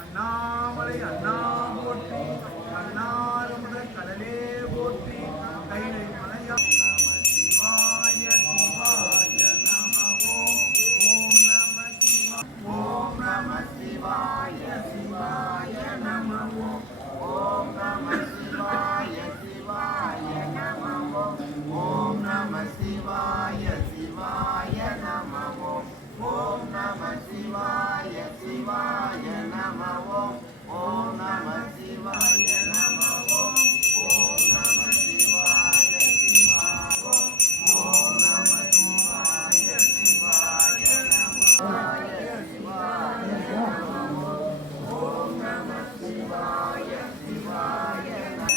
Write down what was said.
அண்ணாமலை அண்ணா போற்றி, அண்ணாருமுட கடலே போற்றி, கைலை மலையா சிவாய சிவாய நம ஓம் நம சிவாய ஓம் நம சிவாய சிவாய நம ஓம் நம சிவாய சிவாய நம ஓம் நம சிவாய சிவாய நம ஓம் நம சிவாய சிவாய நம ஓம் நம சிவாய நம ஓம் நம சிவாய சிவாய ஓம் நம சிவாய சிவாய நம சிவாய நம ஓம் நம சிவாய சிவாய நம